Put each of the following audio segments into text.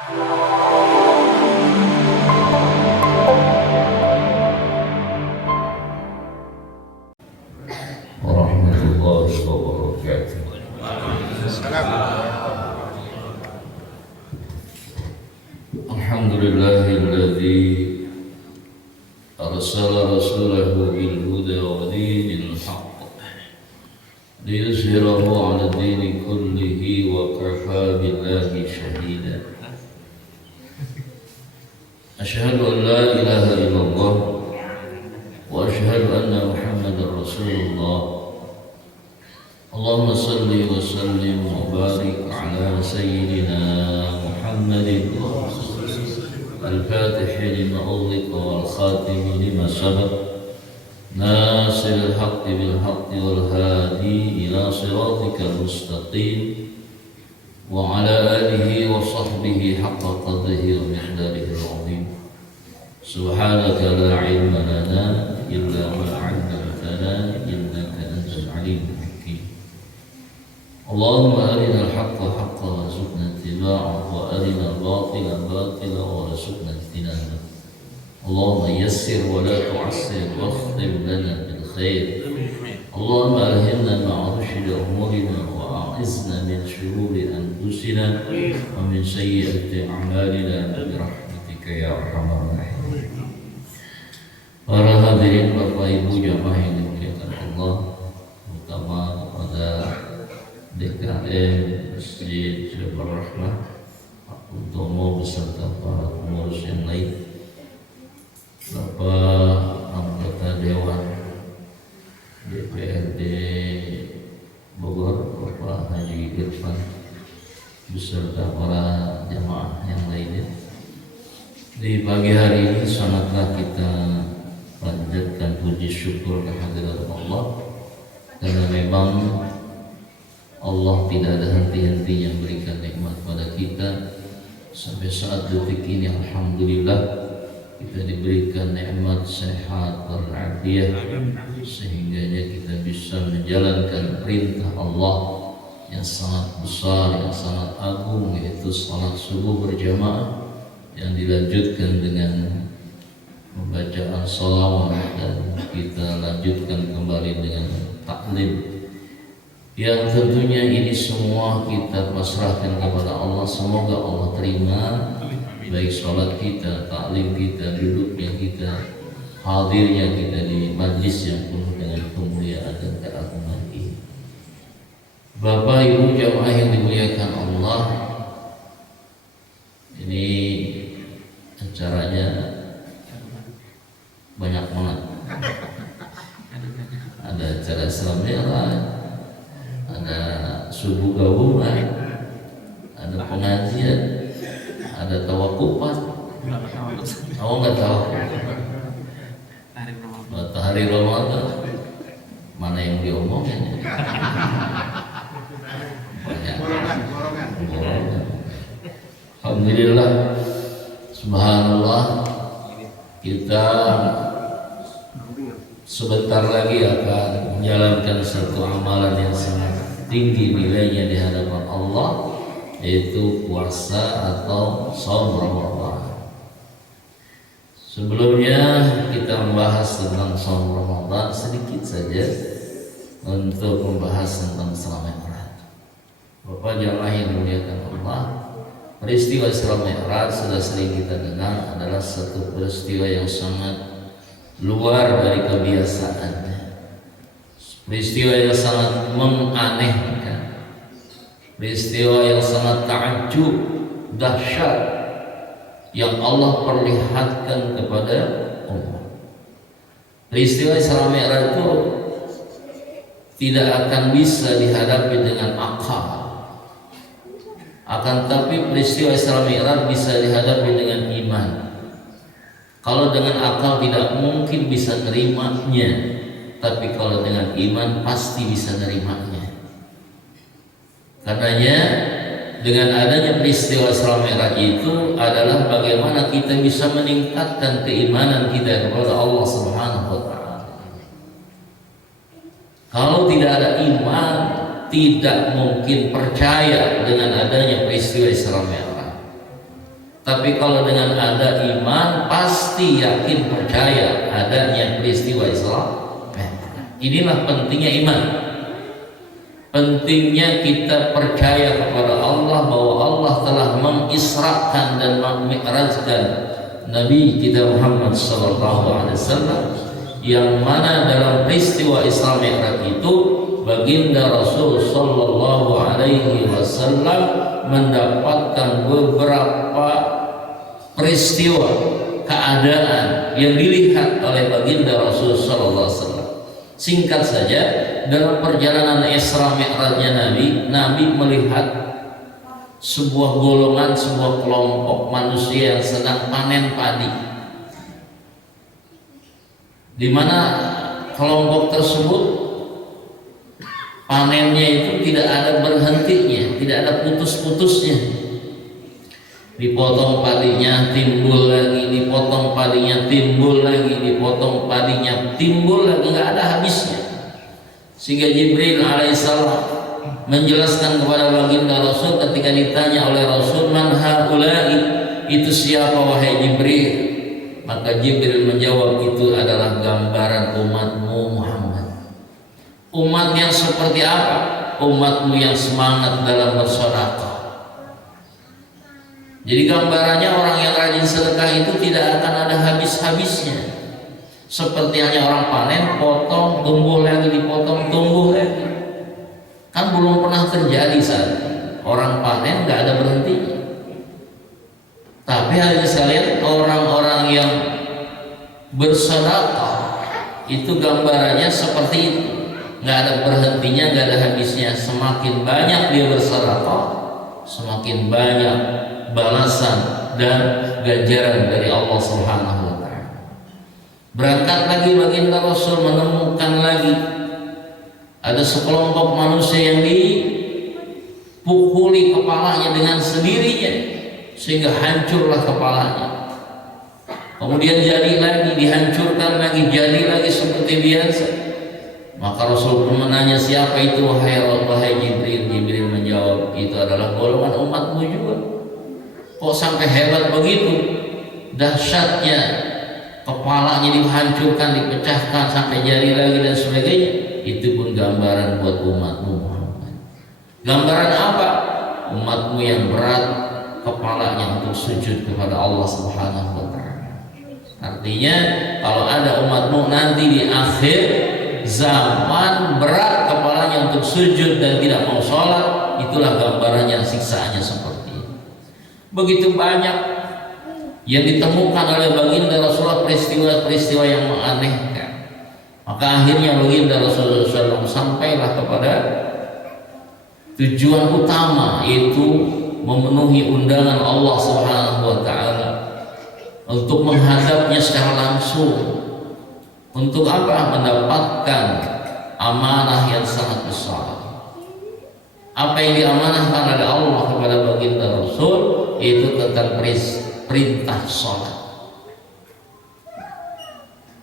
warahmatullahi wabarakatuh. Alhamdulillahilladzi arsala rasulahu bil huda wa dinil haqq liyuzhirahu 'ala dini kullihi wa kafaa billahi shahida. Asyhadu an la ilaha illallah wa asyhadu anna Muhammadar Rasulullah. Allahumma salli wa sallim wa barik ala sayyidina Muhammadin al-Fatih lima ughliqa wal khatim lima sabaq nasiril haqqi bil haqqi wal hadi ila siratikal mustaqim wa ala alihi wa sahbihi haqqa qadrihi wa miqdarihi al-'azim. Subhanaka la ilma lana illa ma 'allamtana innaka antal 'alimul hakim. Allahumma arina al-haqqa haqqan warzuqna ittiba'ahu wa arina al-batila batilan warzuqna ijtinabah. Allahumma yassir wa la tu'assir wakhtim lana bil khair. Allahumma alhimna ma arshida umurina wa a'izna min shururi anfusina wa min sayyiati a'malina bi rahmatika ya arhamar rahimin. Para hadirin Bapak Ibu jamaah yang dimuliakan Allah, terutama kepada DKM Masjid Jabal Rahmah, Pak Utomo beserta para pengurus yang lain, Bapak anggota Dewan DPRD Bogor, Bapak Haji Irfan beserta para jamaah yang lainnya. Di pagi hari ini sangatlah kita panjatkan puji syukur kehadirat Allah, karena memang Allah tidak ada henti-hentinya memberikan nikmat pada kita sampai saat detik ini. Alhamdulillah kita diberikan nikmat sehat walafiat sehingganya kita bisa menjalankan perintah Allah yang sangat besar, yang sangat agung, yaitu salat subuh berjamaah yang dilanjutkan dengan pembacaan shalawat dan kita lanjutkan kembali dengan taklim, yang tentunya ini semua kita pasrahkan kepada Allah. Semoga Allah terima baik sholat kita, taklim kita, duduknya kita, hadirnya kita di majlis yang penuh dengan kemuliaan dan keagungan ini. Bapak Ibu jamaah yang dimuliakan Allah, ini acaranya banyak banget. Ada acara Islam Merah, ada subuh gabungan, ada pengajian, ada tawakufan. Oh nggak tahu. Matahari Ramadan, mana yang diomongin? Banyak. Alhamdulillah, subhanallah, kita sebentar lagi akan menjalankan satu amalan yang sangat tinggi nilainya di hadapan Allah, yaitu puasa atau shaum Ramadan. Sebelumnya kita membahas tentang shaum Ramadan sedikit saja untuk membahas tentang Isra Mi'raj. Bapak jamaah yang dimuliakan Allah, peristiwa Isra Mi'raj sudah sering kita dengar adalah satu peristiwa yang sangat luar dari kebiasaannya, peristiwa yang sangat menganehkan, peristiwa yang sangat takjub, dahsyat, yang Allah perlihatkan kepada umat. Peristiwa Isra Mi'raj itu tidak akan bisa dihadapi dengan akal, akan tapi peristiwa Isra Mi'raj bisa dihadapi dengan iman. Kalau dengan akal tidak mungkin bisa nerimanya, tapi kalau dengan iman pasti bisa nerimanya. Karenanya dengan adanya peristiwa Isra Mi'raj itu adalah bagaimana kita bisa meningkatkan keimanan kita kepada Allah Subhanahu wa taala. Kalau tidak ada iman, tidak mungkin percaya dengan adanya peristiwa Isra Mi'raj. Tapi kalau dengan ada iman, pasti yakin percaya adanya peristiwa Isra Mi'raj. Inilah pentingnya iman. Pentingnya kita percaya kepada Allah bahwa Allah telah mengisrakan dan memi'rajkan Nabi kita Muhammad SAW, yang mana dalam peristiwa Isra Mi'raj itu baginda Rasul Sallallahu Alaihi Wasallam mendapatkan beberapa peristiwa keadaan yang dilihat oleh baginda Rasul Sallallahu Alaihi Wasallam. Singkat saja, dalam perjalanan Isra Mi'rajnya Nabi melihat sebuah golongan, sebuah kelompok manusia yang sedang panen padi, di mana kelompok tersebut panennya itu tidak ada berhentinya, tidak ada putus-putusnya. Dipotong padinya, timbul lagi, dipotong padinya, timbul lagi, dipotong padinya, timbul lagi, nggak ada habisnya. Sehingga Jibril alaihissalam menjelaskan kepada baginda Rasul ketika ditanya oleh Rasul, man haula'i, itu siapa wahai Jibril? Maka Jibril menjawab, itu adalah gambaran umatmu Muhammad. Umat yang seperti apa? Umatmu yang semangat dalam bersedekah. Jadi gambarannya orang yang rajin sedekah itu tidak akan ada habis-habisnya. Seperti hanya orang panen, potong, tumbuh lagi, dipotong, tumbuh lagi. Kan belum pernah terjadi saat orang panen nggak ada berhentinya. Tapi hadirin sekalian, orang-orang yang bersedekah itu gambarannya seperti itu, nggak ada berhentinya, nggak ada habisnya. Semakin banyak dia bersedekah, semakin banyak balasan dan ganjaran dari Allah Subhanahu wa Ta'ala. Berangkat lagi baginda Rasul menemukan lagi ada sekelompok manusia yang dipukuli kepalanya dengan sendirinya sehingga hancurlah kepalanya. Kemudian jadi lagi, dihancurkan lagi, jadi lagi seperti biasa. Maka Rasul pun menanya, siapa itu wahai Jibril? Jibril menjawab, itu adalah golongan umatmu juga. Kok sampai hebat begitu? Dahsyatnya, kepalanya dihancurkan, dipecahkan sampai jari lagi dan sebagainya. Itu pun gambaran buat umatmu Muhammad. Gambaran apa? Umatmu yang berat kepalanya untuk sujud kepada Allah Subhanahu wa Ta'ala. Artinya kalau ada umatmu nanti di akhir zaman berat kepalanya untuk sujud dan tidak mau sholat, itulah gambarannya siksaannya seperti. Begitu banyak yang ditemukan oleh baginda Rasulullah peristiwa-peristiwa yang menganehkan. Maka akhirnya baginda Rasulullah SAW sampailah kepada tujuan utama, yaitu memenuhi undangan Allah Subhanahu wa Ta'ala untuk menghadapnya secara langsung. Untuk apa? Mendapatkan amanah yang sangat besar. Apa yang diamanahkan oleh Allah kepada baginda Rasul itu tentang perintah sholat.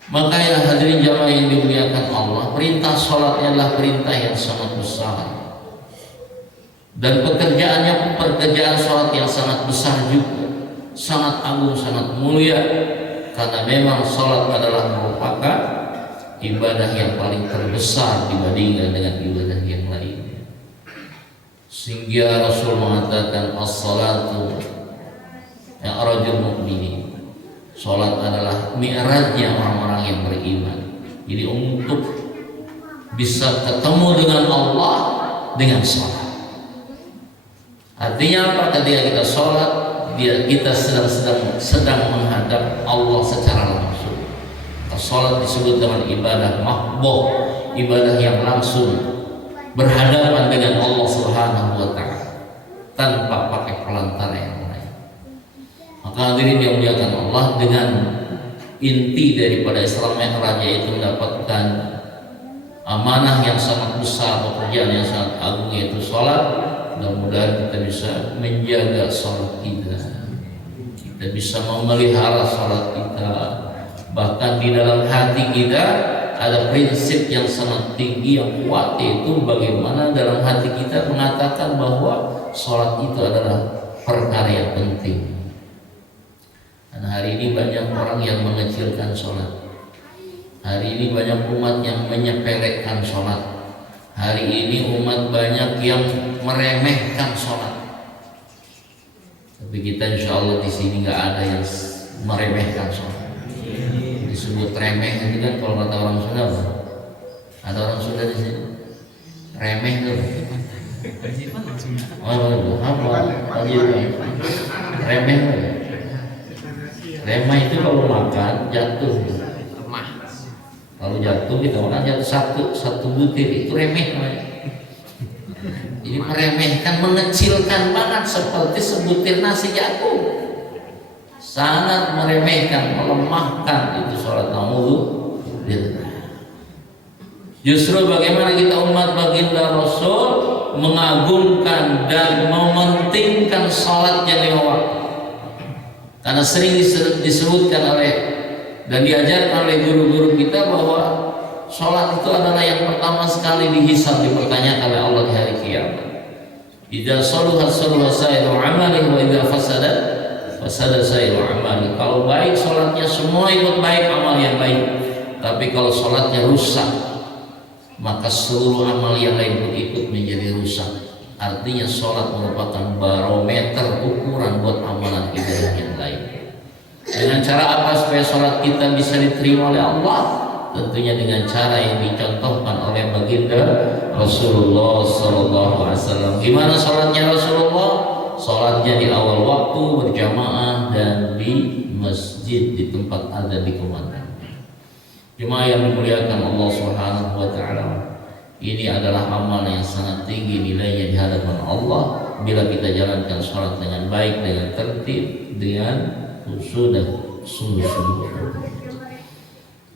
Maka ya hadirin jamaah yang dimuliakan Allah, perintah sholatnya adalah perintah yang sangat besar, dan pekerjaannya pekerjaan sholat yang sangat besar juga, sangat agung, sangat mulia, karena memang sholat adalah merupakan ibadah yang paling terbesar dibandingkan dengan ibadah yang lain. Sehingga Rasul mengatakan as-salatu mi'rajul mu'minin. Salat adalah mi'rajnya orang-orang yang beriman. Jadi untuk bisa ketemu dengan Allah dengan salat. Artinya apa? Ketika kita salat, kita sedang menghadap Allah secara langsung. Salat disebut dengan ibadah mahbub, ibadah yang langsung berhadapan dengan Allah Subhanahu wa Ta'ala tanpa pakai pelantara yang lain. Maka hadirin yang dimuliakan Allah, dengan inti daripada Isra Mi'raj yaitu mendapatkan amanah yang sangat besar, pekerjaan yang sangat agung, yaitu sholat. Mudah-mudahan kita bisa menjaga sholat kita bisa memelihara sholat kita, bahkan di dalam hati kita ada prinsip yang sangat tinggi, yang kuat, yaitu bagaimana dalam hati kita mengatakan bahwa sholat itu adalah perkara yang penting. Dan hari ini banyak orang yang mengecilkan sholat. Hari ini banyak umat yang menyepelekan sholat. Hari ini umat banyak yang meremehkan sholat. Tapi kita insya Allah di sini nggak ada yang meremehkan sholat. Disebut remeh itu kan kalau kata orang Sunda, ada orang Sunda di sini. Remeh tuh. Oh, apa? Remeh tuh. Remeh itu kalau makan jatuh. Kalau jatuh kita makan jatuh satu butir itu remeh namanya. Jadi meremehkan, mengecilkan banget seperti sebutir nasi jatuh. Sangat meremehkan, melemahkan itu sholat naudzu. Justru bagaimana kita umat baginda Rasul mengagungkan dan mementingkan sholat yang lima waktu. Karena sering disebutkan oleh dan diajarkan oleh guru-guru kita bahwa sholat itu adalah yang pertama sekali dihisab, dipertanyakan oleh Allah di hari kiamat. Idza shaluhat shaluha sa'iru amali wa idza fasada sa'iru amali. Kalau baik sholatnya semua ikut baik, amal yang baik. Tapi kalau sholatnya rusak, maka seluruh amal yang lain pun ikut menjadi rusak. Artinya sholat merupakan barometer ukuran buat amalan kita yang lain. Dengan cara apa supaya sholat kita bisa diterima oleh Allah? Tentunya dengan cara yang dicontohkan oleh baginda Rasulullah SAW. Gimana sholatnya Rasulullah? Sholatnya di awal waktu berjamaah dan di masjid, di tempat ada di komandan. Jemaah yang dimuliakan Allah Subhanahu wa Ta'ala, ini adalah amal yang sangat tinggi nilainya di hadapan Allah bila kita jalankan sholat dengan baik, dengan tertib, dengan khusyuk dan sungguh-sungguh.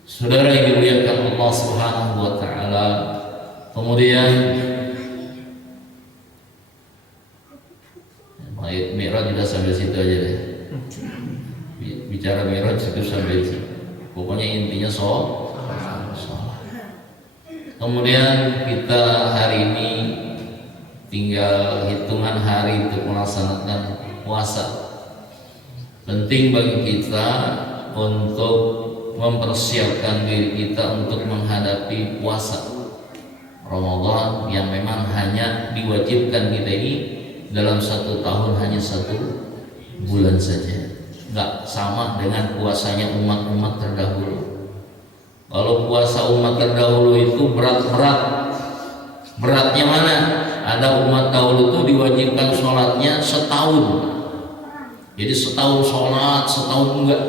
Saudara yang dimuliakan Allah Subhanahu wa Ta'ala, kemudian Mi'raj sudah sampai situ aja deh. Bicara Mi'raj itu sampai situ. Pokoknya intinya sholat. Kemudian kita hari ini tinggal hitungan hari untuk melaksanakan puasa. Penting bagi kita untuk mempersiapkan diri kita untuk menghadapi puasa Ramadan yang memang hanya diwajibkan kita ini dalam satu tahun hanya 1 bulan saja. Nggak sama dengan puasanya umat-umat terdahulu. Kalau puasa umat terdahulu itu berat-berat. Beratnya mana? Ada umat dahulu itu diwajibkan sholatnya setahun. Jadi setahun sholat, setahun enggak.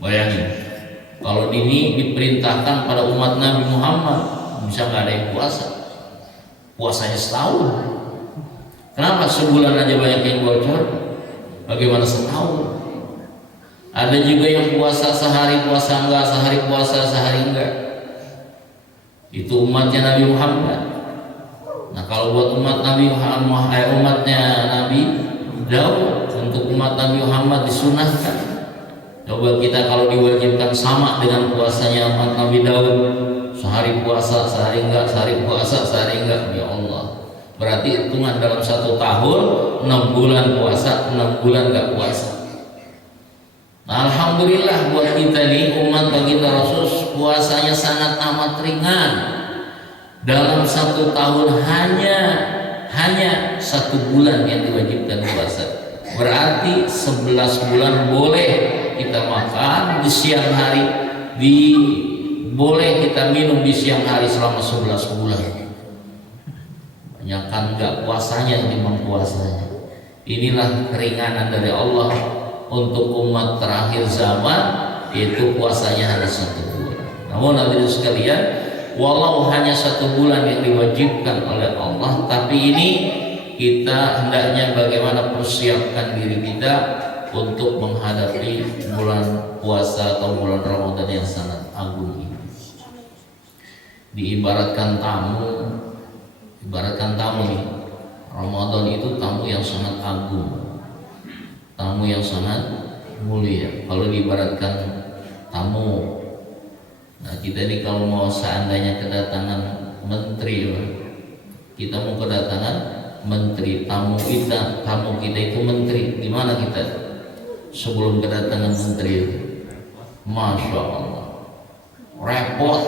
Bayangin, kalau ini diperintahkan pada umat Nabi Muhammad, bisa nggak ada yang puasa. Puasanya setahun. Kenapa sebulan aja banyak yang bocor? Bagaimana setahun? Ada juga yang puasa sehari puasa enggak, sehari puasa sehari enggak. Itu umatnya Nabi Muhammad. Nah kalau buat umat Nabi Muhammad, umatnya Nabi Daud, untuk umat Nabi Muhammad disunahkan. Coba kita kalau diwajibkan sama dengan puasanya umat Nabi Daud, sehari puasa sehari enggak, sehari puasa sehari enggak, ya Allah. Berarti hitungan dalam 1 tahun 6 bulan puasa, 6 bulan enggak puasa. Nah, alhamdulillah buat kita nih umat baginda Rasul puasanya sangat amat ringan. Dalam 1 tahun hanya 1 bulan yang diwajibkan puasa. Berarti 11 bulan boleh kita makan di siang hari, boleh kita minum di siang hari selama 11 bulan. Banyakan enggak puasanya timbang puasanya. Inilah keringanan dari Allah untuk umat terakhir zaman, yaitu puasanya hanya 1 bulan. Namun hadirin sekalian, walau hanya 1 bulan yang diwajibkan oleh Allah, tapi ini kita hendaknya bagaimana persiapkan diri kita untuk menghadapi bulan puasa atau bulan Ramadan yang sangat agung ini. Diibaratkan tamu nih, Ramadan itu tamu yang sangat agung, tamu yang sangat mulia. Kalau diibaratkan tamu, nah kita ini kalau mau seandainya kedatangan menteri, kita mau kedatangan menteri, tamu kita itu menteri, di mana kita? sebelum kedatangan menteri. Masya Allah, repot,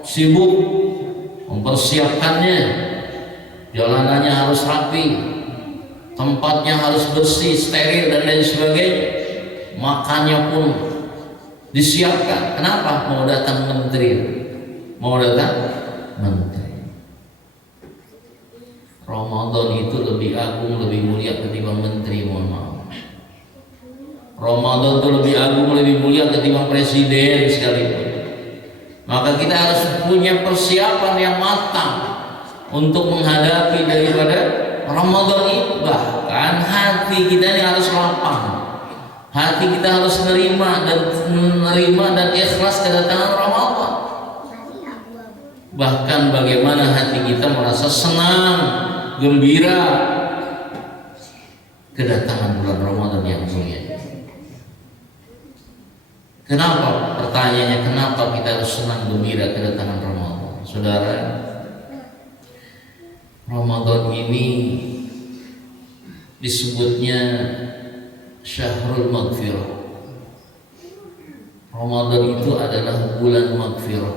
sibuk mempersiapkannya. Jalanannya harus rapi, tempatnya harus bersih, steril dan lain sebagainya. Makannya pun disiapkan. Kenapa? Mau datang menteri. Ramadan itu lebih agung, lebih mulia ketimbang menteri. Mohon maaf. Ramadan itu lebih agung, lebih mulia ketimbang presiden sekalipun. Maka kita harus punya persiapan yang matang untuk menghadapi daripada Ramadan itu. Bahkan hati kita ini harus lapang, hati kita harus menerima dan ikhlas kedatangan Ramadan. Bahkan bagaimana hati kita merasa senang, gembira kedatangan bulan Ramadan yang mulia. Kenapa? Pertanyaannya, kenapa kita harus senang gembira kedatangan Ramadan? Saudara, Ramadan ini disebutnya Syahrul Maghfirah. Ramadan itu adalah bulan maghfirah,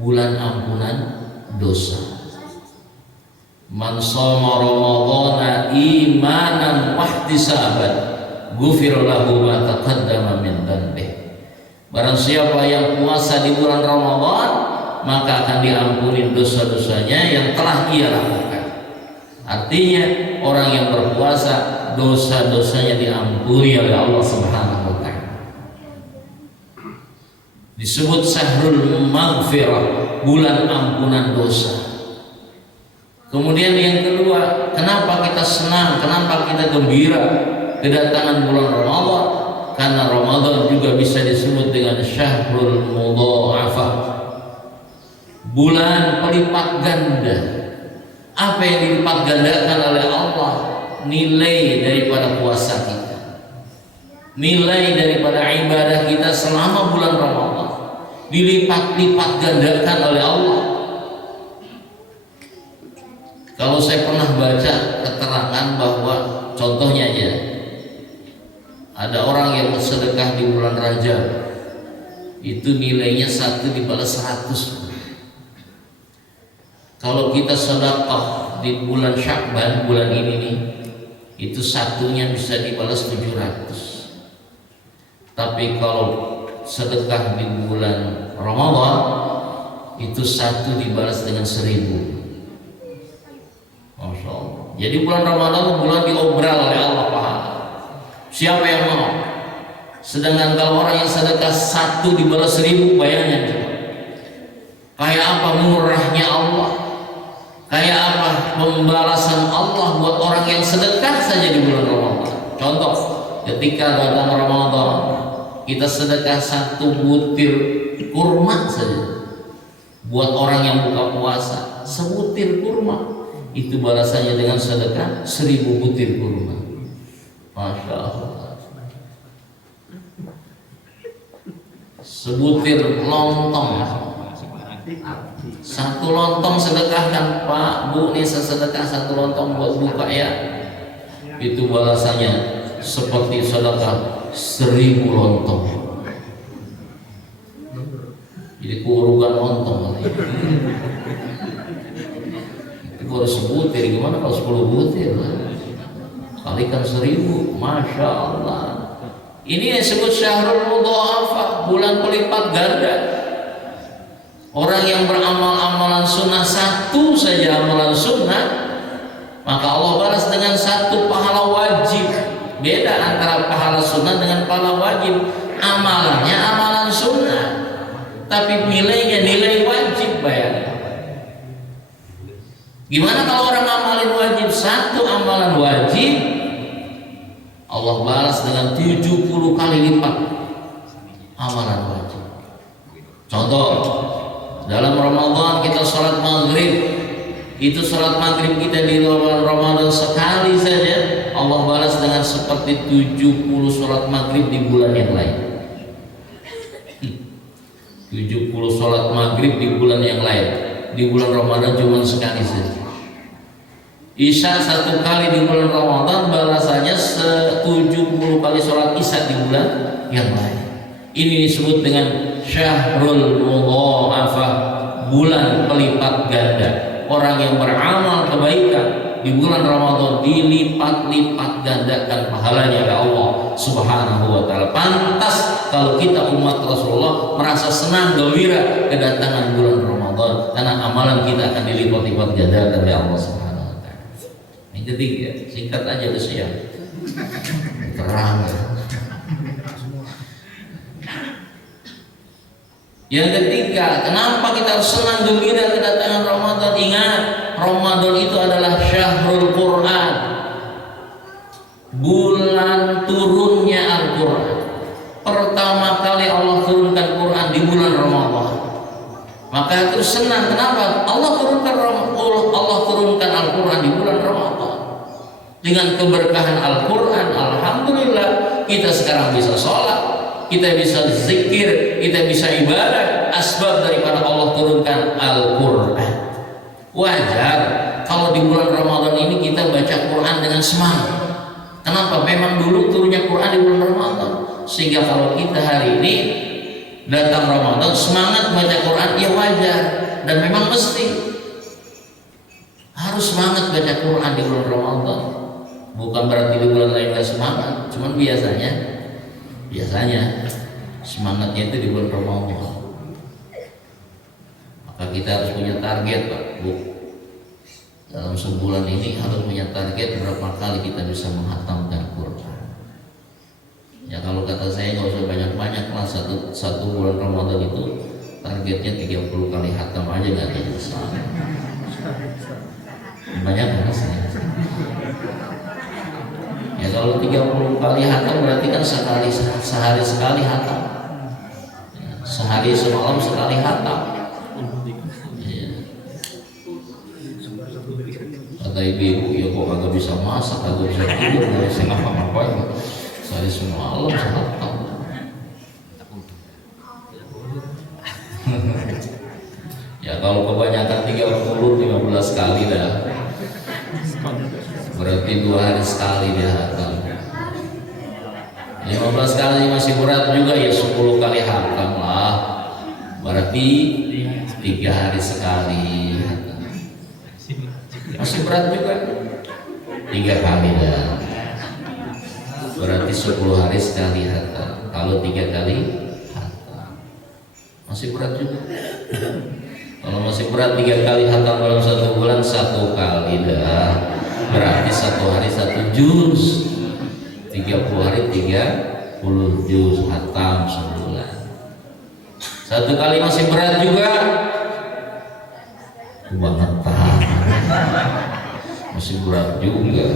bulan ampunan dosa. Man shoma Ramadhana imanan wahtisaban ghufira lahu ma taqaddama min dhanbihi. Barang siapa yang puasa di bulan Ramadan, maka akan diampuni dosa-dosanya yang telah ia lakukan. Artinya orang yang berpuasa, dosa-dosanya diampuni oleh Allah Subhanahu wa taala. Disebut Syahrul Maghfirah, bulan ampunan dosa. Kemudian yang kedua, kenapa kita senang, kenapa kita gembira kedatangan bulan Ramadan? Karena Ramadan juga bisa disebut dengan Syahrul Mudha'afah, bulan pelipat ganda. Apa yang dilipat gandakan oleh Allah? Nilai daripada puasa kita, nilai daripada ibadah kita selama bulan Ramadan dilipat-lipat gandakan oleh Allah. Kalau saya pernah baca keterangan bahwa contohnya aja, ada orang yang bersedekah di bulan Rajab, itu nilainya 1 dibalas 100. Kalau kita sedekah di bulan Sya'ban, bulan ini nih, itu satunya bisa dibalas 700. Tapi kalau sedekah di bulan Ramadan, itu 1 dibalas dengan 1000. Masya Allah. Jadi bulan Ramadan bulan diobral oleh Allah pahala. Siapa yang mau? Sedangkan kalau orang yang sedekah 1 dibalas 1000, bayangin kayak apa murahnya Allah, kayak apa pembalasan Allah buat orang yang sedekah saja di bulan Ramadan. Contoh, ketika datang Ramadan, kita sedekah 1 butir kurma saja buat orang yang buka puasa, sebutir kurma itu balasannya dengan sedekah 1000 butir kurma. Masya Allah. Sebutir lontong, 1 lontong sedekahkan, Pak Bu, ini saya sedekah 1 lontong buat buka ya, itu balasannya seperti sedekah 1000 lontong. Jadi kurugan lontong. Baru sebutir, gimana kalau 10 butir? Kalikan 1000, Masya Allah. Ini yang disebut Syahrul Mudha'afah, bulan pelipat ganda. Orang yang beramal amalan sunnah, 1 saja amalan sunnah, maka Allah balas dengan 1 pahala wajib. Beda antara pahala sunnah dengan pahala wajib. Amalannya amalan sunnah, tapi nilainya nilai wajib, bayar. Gimana kalau orang amalin wajib? 1 amalan wajib Allah balas dengan 70 kali lipat amalan wajib. Contoh, dalam Ramadan kita sholat maghrib, itu sholat maghrib kita di bulan Ramadan sekali saja, Allah balas dengan seperti 70 sholat maghrib di bulan yang lain. 70 sholat maghrib di bulan yang lain. Di bulan Ramadan cuma sekali saja. Isya 1 kali di bulan Ramadan balasannya 70 70 kali sholat isya di bulan yang lain. Ini disebut dengan syahrul mudha'afah, bulan pelipat ganda. Orang yang beramal kebaikan di bulan Ramadan dilipat-lipat gandakan pahalanya oleh Allah Subhanahu wa taala. Pantas kalau kita umat Rasulullah merasa senang gembira kedatangan bulan Ramadan, karena amalan kita akan dilipat-lipat gandakan oleh Allah Subhanahu wa taala. Yang ketiga, singkat aja usia. Terang. Yang ketiga, kenapa kita harus senang gembira kedatangan Ramadan? Ingat, Ramadan itu adalah syahrul Quran, bulan turunnya Al-Quran. Pertama kali Allah turunkan Quran di bulan Ramadan. Maka terus senang. Kenapa? Allah turunkan Al-Quran di bulan Ramadan. Dengan keberkahan Al-Quran, alhamdulillah kita sekarang bisa sholat, kita bisa zikir, kita bisa ibadah. Asbab daripada Allah turunkan Al-Quran. Wajar kalau di bulan Ramadan ini kita baca Quran dengan semangat. Kenapa? Memang dulu turunnya Quran di bulan Ramadan, sehingga kalau kita hari ini datang Ramadan semangat baca Quran, ya wajar dan memang mesti harus semangat baca Quran di bulan Ramadan. Bukan berarti di bulan lain gak semangat, cuman biasanya semangatnya itu di bulan Ramadan. Maka kita harus punya target, Pak Bu. Dalam sebulan ini harus punya target berapa kali kita bisa menghatamkan Quran. Ya kalau kata saya nggak usah banyak-banyak lah, satu bulan Ramadan itu targetnya 30 kali hatam aja nggak ada masalah. Banyak kan saya. Ya kalau 30 kali hatam berarti kan sehari sekali hatam. Ya, sehari semalam sekali hatam. Ya. Kata ibu, ya kok kagak bisa masak, kagak bisa tidur, nggak bisa ngapa-ngapain. Sehari semalam sehatam. Ya kalau kebanyakan 30-15 kali dah, berarti 2 hari sekali dia hatam. 15 kali masih berat juga, ya 10 kali hatam lah, berarti 3 hari sekali hatam. Masih berat juga, 3 kali dah, berarti 10 hari sekali hatam. Kalau 3 kali hatam masih berat juga. Kalau masih berat 3 kali hatam dalam 1 bulan, 1 kali dah, berarti 1 hari 1 juz, 30 hari 30 juz hatam sebulan. 1 kali masih berat juga, kebangetan, masih berat juga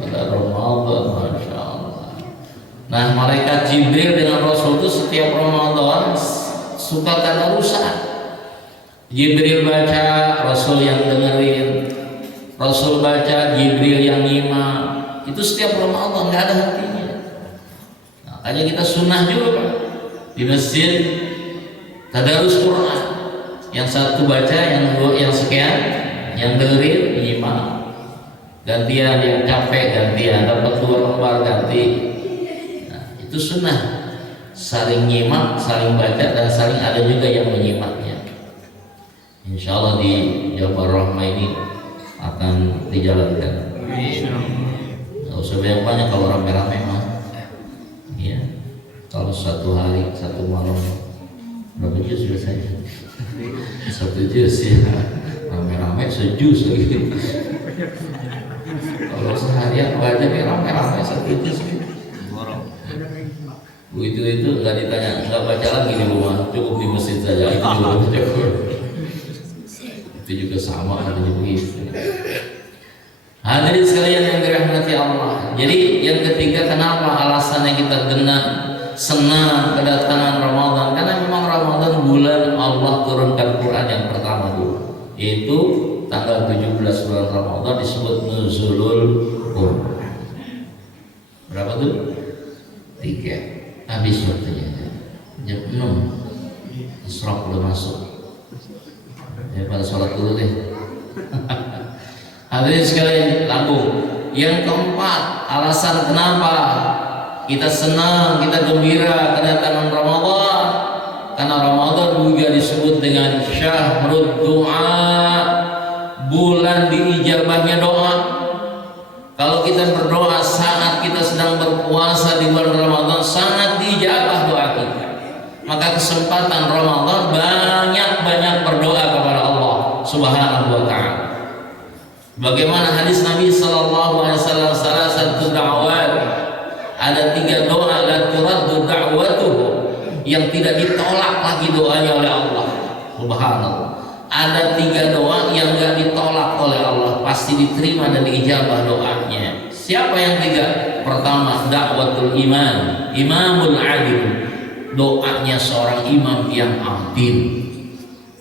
pada Ramadan, Masya Allah. Nah, malaikat Jibril dengan Rasul itu setiap Ramadan suka tadarusan. Jibril baca, Rasul yang dengerin, Rasul baca, Jibril yang nyimak. Itu setiap Ramadan, nggak ada hentinya. Makanya kita sunnah juga Pak, di masjid tadarus Quran. Yang satu baca, yang sekian, yang dengerin, nyimak. Gantian, yang capek gantian, dapat 2 lembar ganti. Nah, itu sunnah. Saling nyimak, saling baca, dan saling ada juga yang menyimaknya. Insya Allah di Jabar Rahmah ini akan dijalankan. Nggak usah banyak-banyak kalau rame-rame mah. Ya, kalau 1 hari 1 malam berapa juz biasanya? 1 juz ya. Rame-rame sejuz lagi. Kalau seharian baca nih rame-rame 1 juz. Begitu itu nggak ditanya, nggak baca lagi di rumah, cukup di masjid saja. Itu juga cukup. Itu juga sama adanya begitu. Hadirin sekalian yang dirahmati Allah. Jadi yang ketiga, kenapa alasannya kita senang kedatangan Ramadan? Karena memang Ramadan bulan Allah turunkan Quran yang pertama dulu, yaitu tanggal 17 bulan Ramadan disebut Nuzulul Quran. Berapa tuh? 3. Habis waktunya jam 6. Isyraq udah masuk. Ya pada sholat dulu deh. Hadirin sekalian, lambung Yang keempat, alasan kenapa kita senang, kita gembira kedatangan Ramadan, karena Ramadan juga disebut dengan syahrud du'a, bulan diijabahnya doa. Kalau kita berdoa saat kita sedang berpuasa di bulan Ramadan, sangat diijabah doa kita. Maka kesempatan Ramadan banyak-banyak berdoa kepada Allah Subhanahu wa ta'ala. Bagaimana hadis Nabi sallallahu alaihi wasallam, salah satu da'wat, ada 3 doa la turaddu da'watuhu, yang tidak ditolak lagi doanya oleh Allah. Subhanallah. Ada 3 doa yang enggak ditolak oleh Allah, pasti diterima dan diijabah doanya. Siapa yang 3? Pertama, da'watul iman, imamul adil, doanya seorang imam yang adil.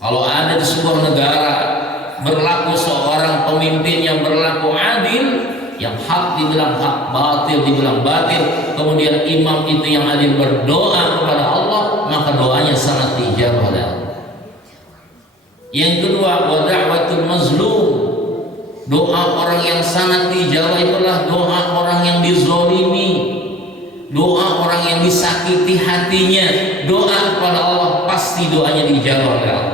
Kalau ada di sebuah negara berlaku seorang pemimpin yang berlaku adil, yang hak dibilang hak, batil dibilang batil, kemudian imam itu yang adil berdoa kepada Allah, maka doanya sangat dijabah oleh Allah. Yang kedua, wa da'watul mazlum, doa orang yang sangat dijabah itulah doa orang yang dizolimi, doa orang yang disakiti hatinya, doa kepada Allah pasti doanya dijabah oleh Allah.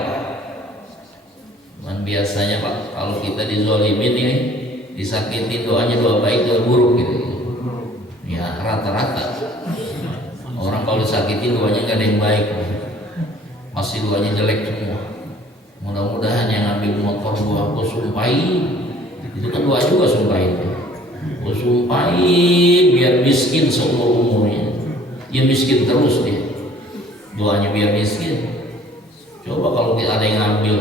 Biasanya Pak, kalau kita dizolimin ini, disakiti, doanya doa baik, doa buruk gitu. Ya rata-rata orang kalau disakiti doanya nggak ada yang baik, masih doanya jelek semua. Mudah-mudahan yang ambil motor gua aku sumpahin, itu kan doa juga sumpahin. Aku sumpahin biar miskin seumur umurnya, ya miskin terus dia. Doanya biar miskin. Coba kalau ada yang ngambil,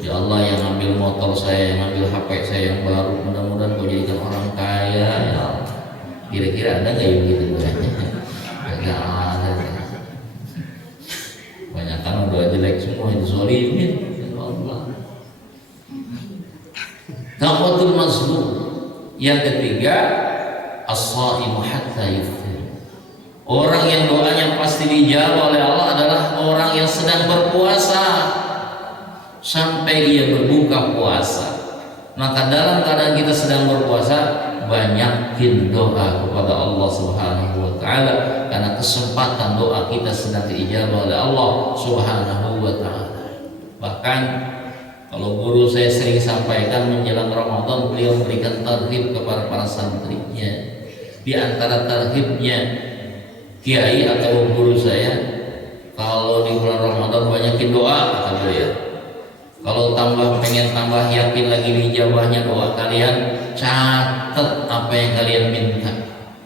ya Allah yang ngambil motor saya, yang ngambil HP saya yang baru, mudah-mudahan kau jadikan orang kaya ya Allah. Kira-kira ada nggak yang gitu? Nggak ada. Banyak kan udah jelek semua, itu zolimin. Da'watul mazlum. Yang ketiga, as-shaimu hatta yuftir. Orang yang doanya pasti dijawab oleh Allah adalah orang yang sedang berpuasa sampai dia berbuka puasa. Maka dalam keadaan kita sedang berpuasa, banyakin doa kepada Allah Subhanahu wa ta'ala, karena kesempatan doa kita sedang diijabah oleh Allah Subhanahu wa ta'ala. Bahkan kalau guru saya sering sampaikan menjelang Ramadan, beliau memberikan tarhib kepada para santrinya. Di antara tarhibnya kiai atau guru saya, kalau di bulan Ramadan banyakin doa, kata beliau. Kalau pengen tambah yakin lagi dijabahnya doa kalian, catat apa yang kalian minta.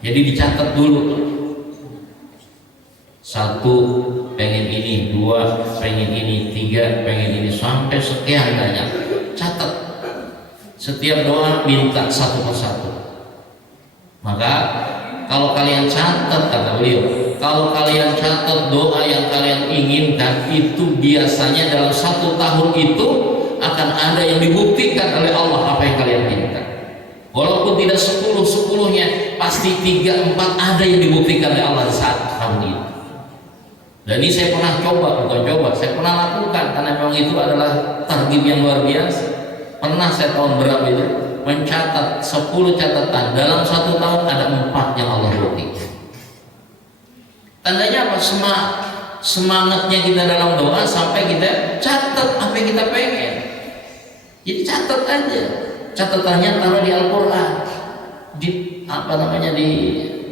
Jadi dicatat dulu. 1 pengen ini, 2 pengen ini, 3 pengen ini, sampai sekian banyak. Catat. Setiap doa minta satu persatu. Maka kalau kalian catat, kata beliau, kalau kalian catat doa yang kalian inginkan, itu biasanya dalam 1 tahun itu akan ada yang dibuktikan oleh Allah apa yang kalian minta. Walaupun tidak 10-10-nya, pasti 3-4 ada yang dibuktikan oleh Allah saat tahun itu. Dan ini saya pernah saya pernah lakukan, karena memang itu adalah targib yang luar biasa. Pernah saya tahun berapa itu mencatat 10 catatan, dalam 1 tahun ada 4 yang Allah buktikan. Tandanya apa? Semangatnya kita dalam doa sampai kita catat apa yang kita pengen. Jadi catat aja, catatannya taruh di Al-Quran, di di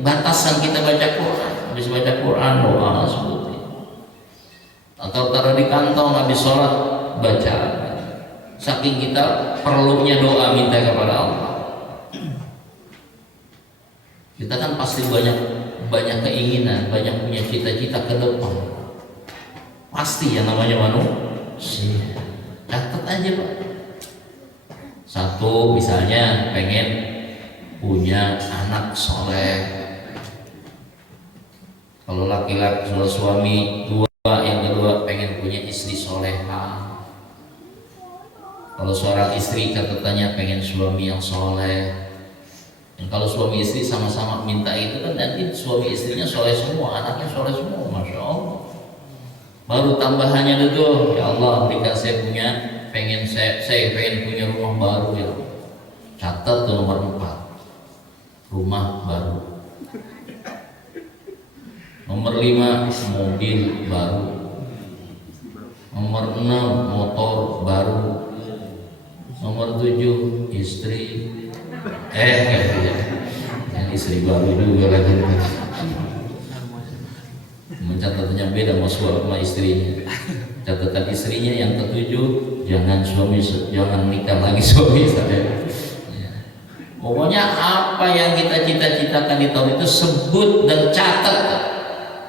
batasan kita baca Quran. Habis baca Quran doa sebutin, atau taruh di kantong habis sholat baca. Saking kita perlunya doa minta kepada Allah. Kita kan pasti banyak keinginan, banyak punya cita-cita ke depan. Pasti ya namanya manusia. Catat aja Pak. 1 misalnya pengen punya anak soleh. Kalau laki-laki suami, 2 yang kedua pengen punya istri soleha. Kalau seorang istri catatannya pengen suami yang soleh. Dan kalau suami istri sama-sama minta itu kan nanti suami istrinya soleh semua, anaknya soleh semua, masya Allah. Baru tambahannya itu, ya Allah berikan saya pengen punya rumah baru ya. Catat tuh nomor 4. rumah baru. Nomor 5 mobil baru. Nomor 6 motor baru. Nomor 7 istri. Yang istri baru juga lagi. Catatannya beda sama istrinya. Catatan istrinya yang ketujuh, jangan nikah lagi suami saya. Pokoknya apa yang kita cita-citakan di tahun itu sebut dan catat,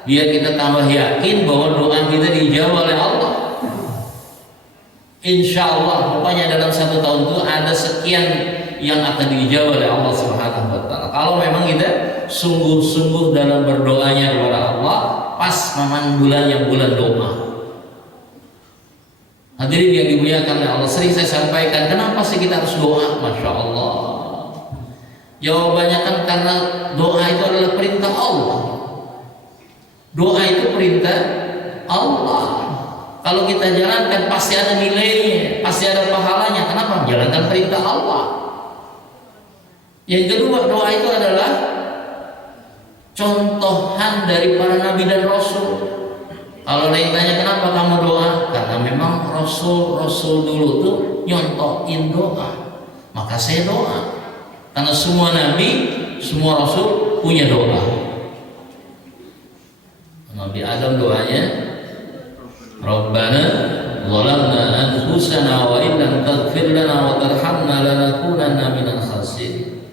biar kita tambah yakin bahwa doa kita dijawab oleh Allah. Insya Allah, pokoknya dalam 1 tahun itu ada sekian yang akan dijawab oleh Allah Subhanahu wa Ta'ala. Kalau memang kita sungguh-sungguh dalam berdoanya kepada Allah, pas memang bulannya bulan doa. Hadirin yang dimuliakan oleh Allah, sering saya sampaikan, kenapa sih kita harus doa? Masya Allah. Jawabannya kan karena doa itu adalah perintah Allah. Doa itu perintah Allah. Kalau kita jalankan pasti ada nilainya, pasti ada pahalanya. Kenapa? Menjalankan perintah Allah. Yang kedua, doa itu adalah contohan dari para nabi dan rasul. Kalau lain tanya kenapa kamu doa? Karena memang rasul dulu tuh nyontohin doa. Maka saya doa. Karena semua nabi, semua rasul punya doa. Nabi Adam doanya, Rabbana zalamna anfusana wa in lam taghfir lana wa tarhamna lanakunanna minal khasirin.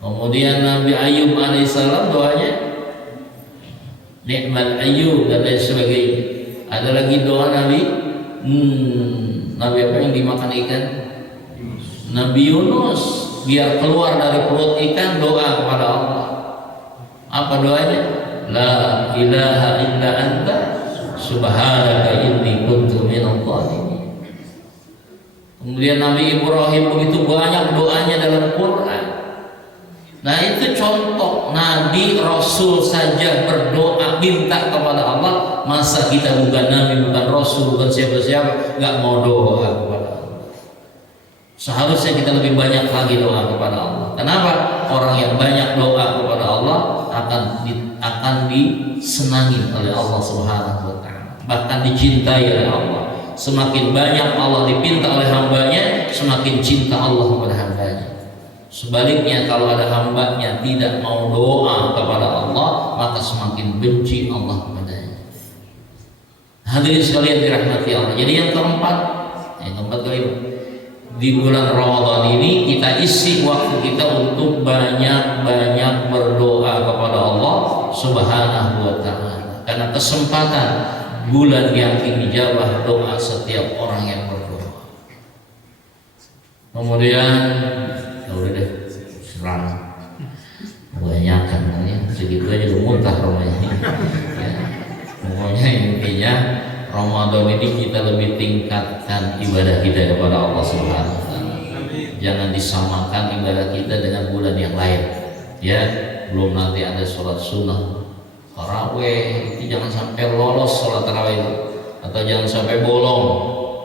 Kemudian Nabi Ayub alaihissalam doanya Ni'mal Ayyub dan lain sebagainya. Ada lagi doa Nabi Nabi apa yang dimakan ikan? Nabi Yunus, biar keluar dari perut ikan doa kepada Allah. Apa doanya? La ilaha illa anta subhanaka inni kuntu minadh dhalimin. Kemudian Nabi Ibrahim begitu banyak doanya dalam Quran. Nah itu contoh Nabi Rasul saja berdoa minta kepada Allah. Masa kita bukan Nabi, bukan Rasul, bukan siapa-siapa gak mau doa kepada Allah? Seharusnya kita lebih banyak lagi doa kepada Allah. Kenapa? Orang yang banyak doa kepada Allah akan disenangi oleh Allah Subhanahu wa Ta'ala, bahkan dicintai oleh Allah. Semakin banyak Allah dipinta oleh hambanya, semakin cinta Allah kepada hambanya. Sebaliknya kalau ada hambanya tidak mau doa kepada Allah, maka semakin benci Allah kepadanya. Hadirin sekalian dirahmati Allah. Jadi yang keempat kelima, di bulan Ramadan ini kita isi waktu kita untuk banyak-banyak berdoa kepada Allah Subhanahu wa Ta'ala. Karena kesempatan bulan yang dijawab doa setiap orang yang berdoa. Kemudian udah deh serang kebanyakan ya, segitu aja udah muntah rumahnya ya. Pokoknya intinya Ramadan ini kita lebih tingkatkan ibadah kita kepada Allah Subhanahu wa Ta'ala. Jangan disamakan ibadah kita dengan bulan yang lain ya. Belum nanti ada sholat sunnah taraweh, itu jangan sampai lolos sholat taraweh itu, atau jangan sampai bolong.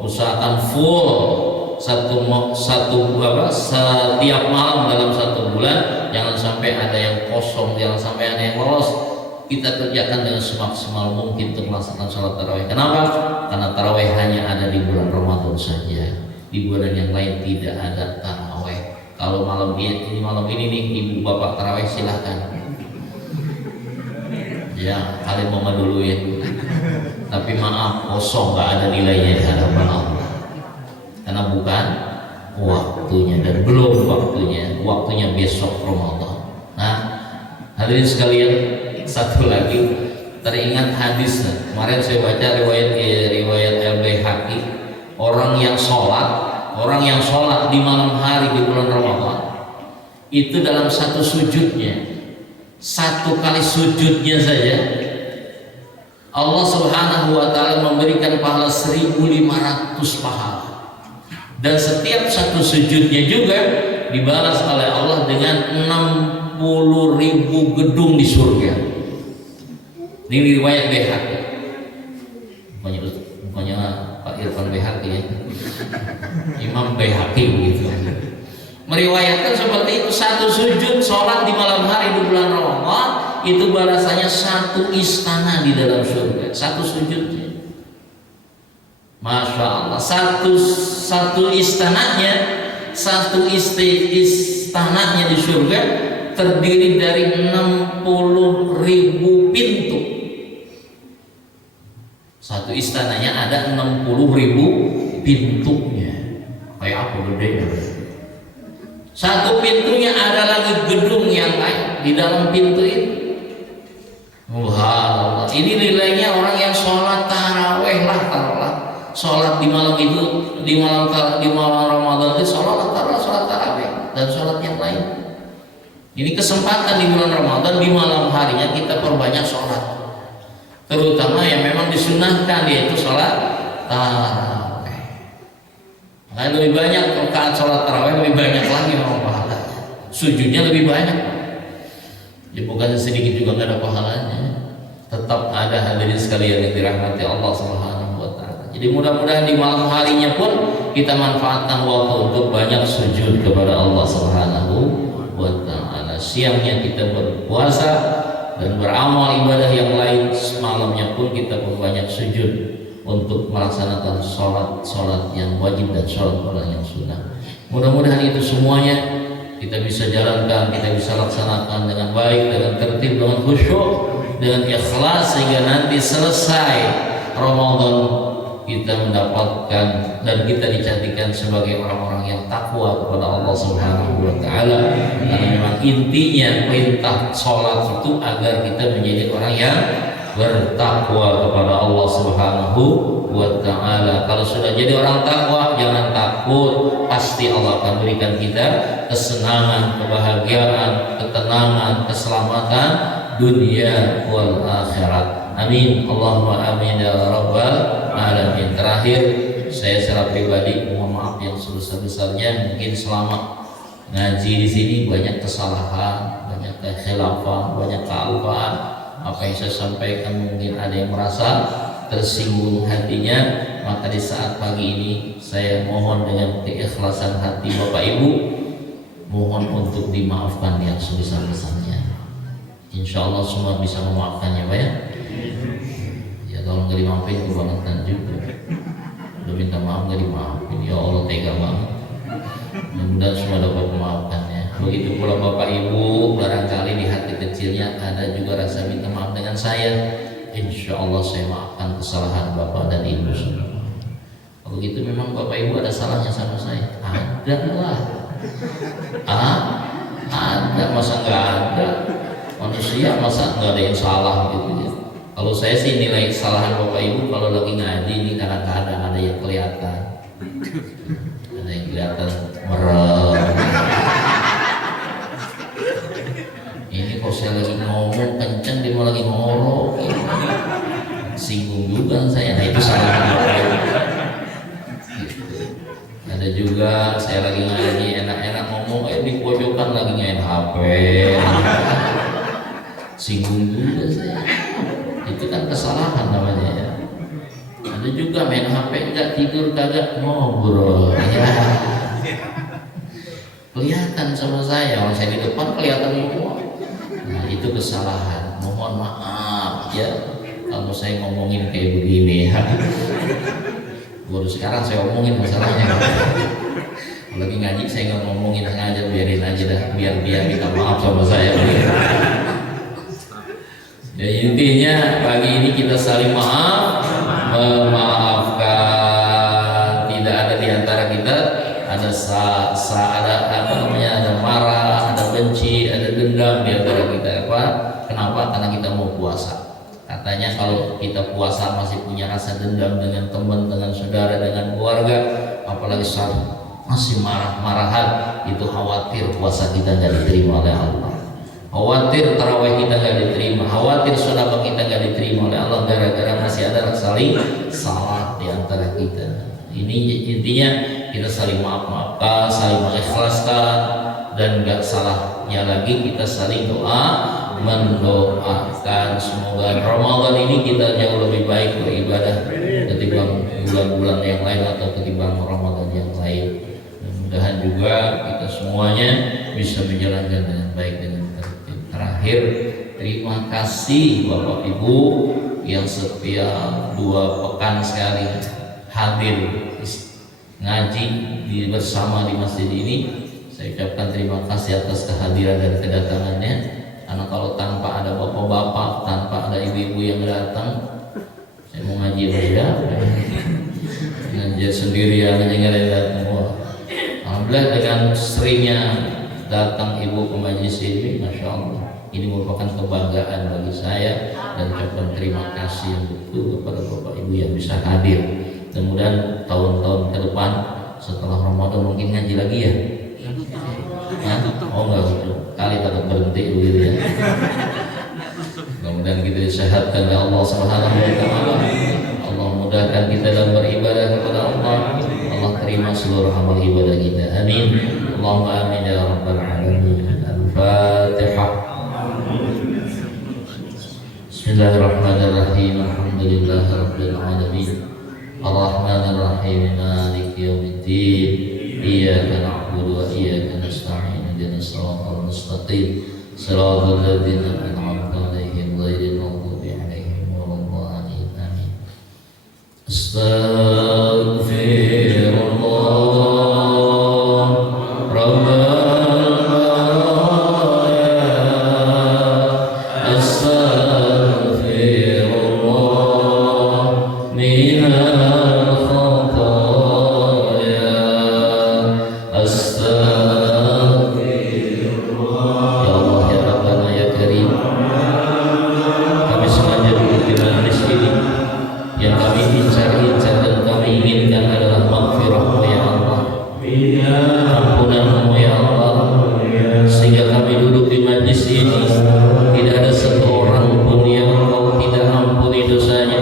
Usahakan full setiap malam dalam 1 bulan. Jangan sampai ada yang kosong, jangan sampai ada yang lolos. Kita kerjakan dengan semaksimal mungkin untuk melaksanakan sholat tarawih. Kenapa? Karena tarawih hanya ada di bulan Ramadan saja. Di bulan yang lain tidak ada tarawih. Kalau malam ini nih ibu bapak tarawih silahkan. Ya kalian mau duluin. Tapi maaf, kosong, nggak ada nilainya di hadapan Allah. Karena bukan waktunya dan belum waktunya besok Ramadan. Nah, hadirin sekalian, satu lagi teringat hadis kemarin saya baca riwayat Al-Baihaqi, orang yang sholat di malam hari di bulan Ramadan itu dalam satu kali sujudnya saja Allah Subhanahu wa Ta'ala memberikan pahala 1.500 pahala. Dan setiap satu sujudnya juga dibalas oleh Allah dengan 60.000 gedung di surga. Ini riwayat Baihaqi. Bukannya Pak Irfan Baihaqi ya. Imam Baihaqi begitu. meriwayatkan seperti itu. Satu sujud sholat di malam hari di bulan Ramadan itu balasannya satu istana di dalam surga. Satu sujudnya, Masya Allah, satu istananya, istananya di surga terdiri dari 60.000 pintu. Satu istananya ada 60.000 pintunya. Kayak apa gedenya? Satu pintunya ada lagi gedung yang lain di dalam pintu itu. Wah, ini nilainya orang yang sholat taraweh lah, taruhlah. Sholat di malam itu, di malam Ramadan itu sholat taraweh dan sholat yang lain. Ini kesempatan di bulan Ramadan, di malam harinya kita perbanyak sholat, terutama yang memang disunahkan, yaitu sholat taraweh. Nah, lebih banyak rakaat sholat taraweh, lebih banyak lagi memang pahalanya. Sujudnya lebih banyak. Ya bukan sedikit juga nggak ada pahalanya. Tetap ada, hadirin sekalian yang dirahmati Allah Subhanahu wa Ta'ala. Jadi mudah-mudahan di malam harinya pun kita manfaatkan waktu untuk banyak sujud kepada Allah Subhanahu wa Ta'ala. Siangnya kita berpuasa dan beramal ibadah yang lain, semalamnya pun kita berbanyak sujud untuk melaksanakan sholat yang wajib dan sholat yang sunnah. Mudah-mudahan itu semuanya kita bisa jalankan, kita bisa laksanakan dengan baik, dengan tertib, dengan khusyuk, dengan ikhlas, sehingga nanti selesai Ramadan kita mendapatkan dan kita dicantikkan sebagai orang-orang yang takwa kepada Allah Subhanahu wa Ta'ala. Karena memang intinya perintah sholat itu agar kita menjadi orang yang bertakwa kepada Allah Subhanahu wa Ta'ala. Kalau sudah jadi orang takwa, jangan takut, pasti Allah akan berikan kita kesenangan, kebahagiaan, ketenangan, keselamatan dunia wal akhirat. Amin, Allahumma amin ya rabbal alamin. Terakhir, saya secara pribadi mohon maaf yang sebesar-besarnya. Mungkin selama ngaji di sini banyak kesalahan, banyak kekhilafan, banyak kealpaan. Apa yang saya sampaikan mungkin ada yang merasa tersinggung hatinya, maka di saat pagi ini saya mohon dengan keikhlasan hati Bapak Ibu, mohon untuk dimaafkan yang sebesar-besarnya. Insya Allah semua bisa memaafkannya, Pak ya. Ya kalau nggak dimaafin kebangetan juga. Udah minta maaf nggak dimaafin, ya Allah tega banget. Mudah-mudahan semua dapat memaafkannya. Begitu pula Bapak Ibu, barangkali di hati kecilnya ada juga rasa minta maaf dengan saya. Insya Allah saya maafkan kesalahan Bapak dan Ibu semua. Kalau gitu memang Bapak Ibu ada salahnya sama saya? Ada lah. Ada, masa nggak ada? Manusia masa nggak ada yang salah gitu ya. Kalau saya sih nilai kesalahan Bapak Ibu kalau lagi ngaji ini kadang-kadang ada yang kelihatan. Ada yang kelihatan merem. Ini kok saya lagi ngomong kenceng dia malah lagi ngorok gitu. Singgung juga saya. Nah itu salah Bapak Ibu. Ada juga saya lagi ngaji enak-enak ngomong di pojokan lagi main HP. Singgung juga saya. Itu kan kesalahan namanya ya. Ada juga main HP enggak tidur kagak ngobrol ya. Kelihatan sama saya, orang saya di depan kelihatan semua. Nah itu kesalahan, mohon maaf ya kalau saya ngomongin kayak begini ya. Baru sekarang saya omongin masalahnya. Lagi ngaji saya nggak ngomongin, sengaja biarin aja dah, biar dia minta maaf sama saya. Ya intinya pagi ini kita saling maaf, memaafkan. Tidak ada di antara kita ada ada marah, ada benci, ada dendam di antara kita. Apa? Kenapa? Karena kita mau puasa. Katanya kalau kita puasa masih punya rasa dendam dengan teman, dengan saudara, dengan keluarga, apalagi saat masih marah-marahan, itu khawatir puasa kita nggak diterima oleh Allah. Khawatir tarawih kita nggak diterima, khawatir sedekah kita nggak diterima oleh Allah gara-gara masih ada saling salah di antara kita. Ini intinya kita saling maaf-maafkan, saling mengikhlaskan, dan nggak salahnya lagi kita saling mendoakan semoga Ramadan ini kita jauh lebih baik beribadah ketimbang bulan-bulan yang lain atau ketimbang Ramadan yang lain. Mudah-mudahan juga kita semuanya bisa menjalankan dengan baik dengan tertib. Terakhir, terima kasih Bapak Ibu yang setiap 2 pekan sekali hadir ngaji bersama di masjid ini. Saya ucapkan terima kasih atas kehadiran dan kedatangannya. Karena kalau tanpa ada bapak-bapak, tanpa ada ibu-ibu yang datang, saya mau ngaji aja. Ngaji sendirian aja nggak ada datang. Alhamdulillah dengan seringnya datang ibu ke majelis ini, masya Allah, ini merupakan kebanggaan bagi saya dan ucapkan terima kasih yang betul kepada bapak ibu yang bisa hadir. Mudah-mudahan tahun-tahun ke depan setelah Ramadan mungkin ngaji lagi ya. Oh enggak gitu, kali takut berhenti begitu ya. Mudah-mudahan kita disehatkan oleh Allah Subhanahu wa taala. Allah mudahkan kita dalam beribadah kepada Allah. Allah terima seluruh amal ibadah kita. Amin. Allahumma amin ya rabbal alamin. Al-Fatihah. Bismillahirrahmanirrahim. Alhamdulillahirabbil alamin. Ar-Rahmanir Rahim. Maliki yaumiddin. Iyyaka na'budu wa iyyaka nasta'in. Ihdinas siratal mustaqim. Shiratal ladzina an'amta 'alaihim ghairil maghdubi 'alaihim waladdallin. Amin. Astaghfirullah Rabbana astaghfirullah minal khataya astaghfirullah. Ya Allah ya Rabbana ya Karim, kami sengaja duduk di majelis ini. Yang kami incar-incar dan kami inginkan adalah maghfirah-Mu ya Allah, ampunan-Mu ya Allah, sehingga kami duduk di majlis ini tidak ada satu orang pun yang Kau tidak ampuni dosanya.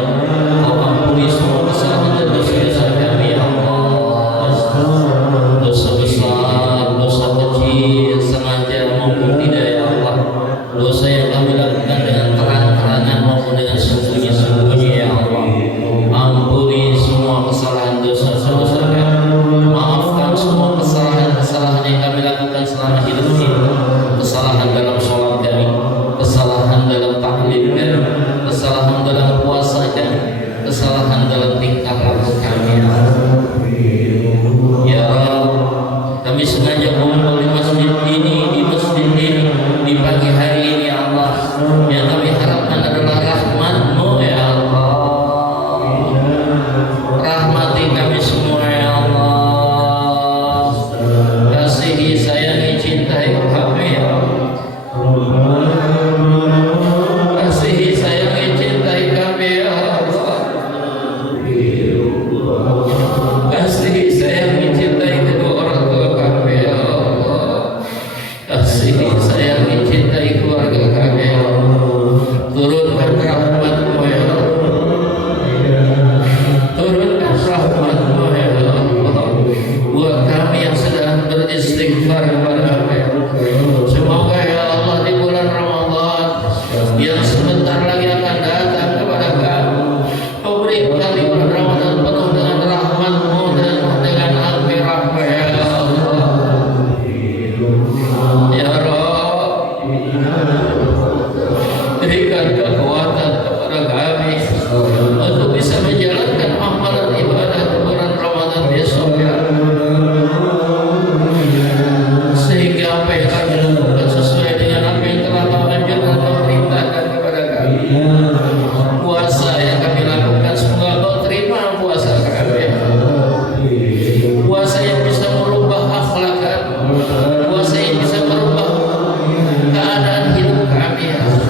Kau ampuni semua kesalahan dan dosa-dosa kami ya Allah, dosa besar, dosa kecil, sengaja maupun tidak ya Allah, dosa yang kami lakukan dengan terang-terangan maupun dengan sembunyi-sembunyi ya Allah. Ampuni semua kesalahan dosa-dosa kami. Maafkan semua kesalahan-kesalahan yang kami lakukan selama hidup ini. Kesalahan dalam sholat kami, kesalahan dalam taklim kami, kesalahan dalam puasa kami, kesalahan dalam tingkah laku kami. Ya Rabb, kami sengaja kumpul di masjid ini, di pagi hari ini ya Allah. Yang kami harapkan adalah rahmat-Mu ya Allah. Rahmati kami semua ya Allah. Kasihi, sayangi, cintai kami ya Allah. Kasihi, sayangi, cintai kami ya Allah. Kasihi, sayangi, cintai kedua orang tua kami ya Allah. Kasihi, sayangi, cintai keluarga kami ya Allah. Turunkan rahmat-Mu ya Allah. Turunkan rahmat-Mu ya Allah buat kami yang sedang beristighfar kepada kami. Semoga ya Allah di bulan Ramadan yang sebentar lagi akan datang kepada kami, Kau berikan di bulan Ramadan penuh dengan rahmat-Mu dan dengan ampirah-Mu ya Allah. Ya Rabb, berikan kekuatan kepada kami untuk bisa menjalankan amalan ibadah di bulan Ramadan besok ya Allah. Sehingga apa yang kami lakukan sesuai dengan apa yang telah Kau anjurkan, Kau perintahkan kepada kami. Puasa yang kami lakukan semoga Kau terima puasa kami. Puasa yang bisa merubah akhlak kami, puasa yang bisa merubah keadaan hidup kami ya Allah.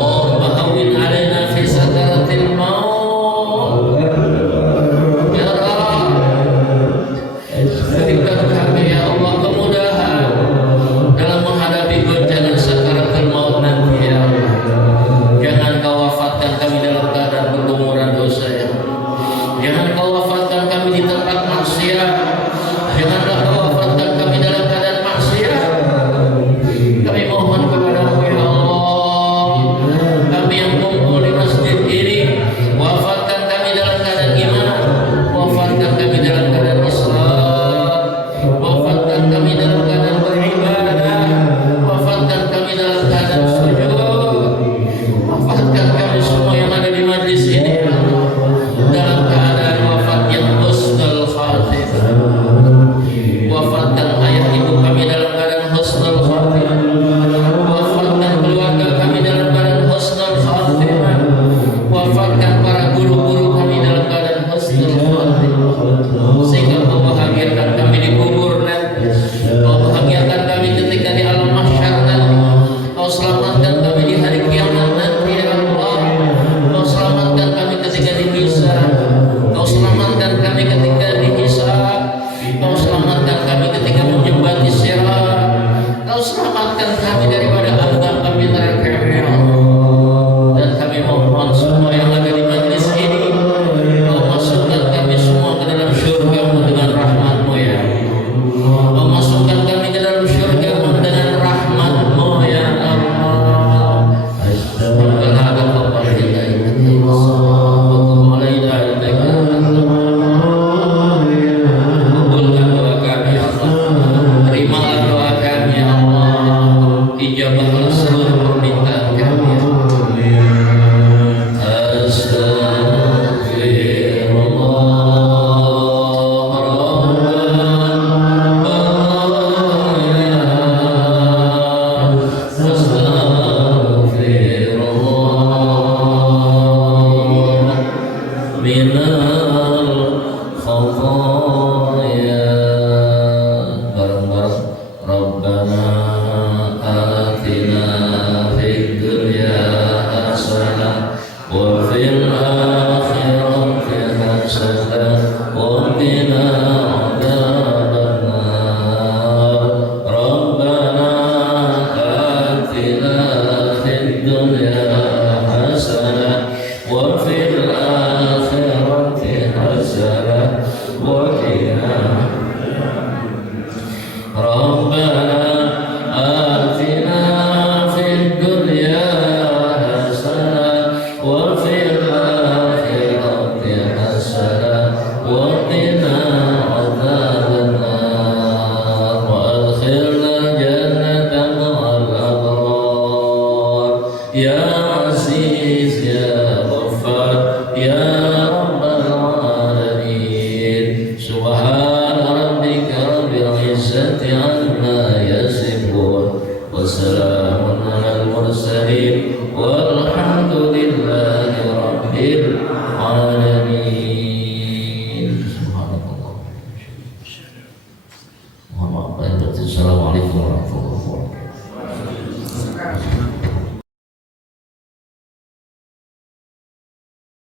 Allahumma hawwin alaina fi sakaratil maut ya Rabb. Berikan kami ya Allah kemudahan dalam menghadapi goncangan sakaratul maut nanti ya Allah. Jangan kau wafatkan kami dalam keadaan berlumuran dosa ya Allah. Jangan kau wafatkan kami di tempat maksiat. Janganlah kau wafatkan kami dalam keadaan maksiat. Kami mohon kepadamu ya Allah. Kami yang kumpul di masjid ini, wafatkan kami dalam keadaan iman. Wafatkan kami dalam keadaan Islam. Wafatkan kami dalam keadaan beribadah. Wafatkan kami dalam keadaan sujud. Wafatkan kami semua yang ada di majlis ini ya Allah, dalam keadaan wafat yang husnul khatimah. Wafatkan ayah ibu kami dalam keadaan husnul khatimah. Wafatkan keluarga kami dalam keadaan husnul khatimah. Wafatkan para guru-guru kami dalam keadaan husnul khatimah, sehingga kau bahagiakan kami di kubur nanti. Kau bahagiakan kami ketika di alam mahsyar nanti. Kau selamatkan kami di hari kiamat nanti ya Allah. Kau selamatkan kami ketika dihisab. Kau selamatkan kami ketika dihisab. Kau selamatkan kami ketika menjembati sirat. Kau selamatkan kami daripada azab kami neraka ya Allah. Dan kami mohon semua yang ada di majlis ini, kau masukkan kami semua ke dalam syurga-Mu dengan rahmat-Mu ya Allah. Kau masukkan kami ke dalam syurga-Mu dengan rahmat-Mu ya Allah. Rabbana taqabbal minna innaka antas samiul alim wa tub alaina innaka antal Kabulkan doa kami ya Allah. Terimalah doa kami ya Allah. Ijabahlah seluruh permintaan kami ya Allah. Subhana rabbika rabbil izzati amma yasifun. Wassalamu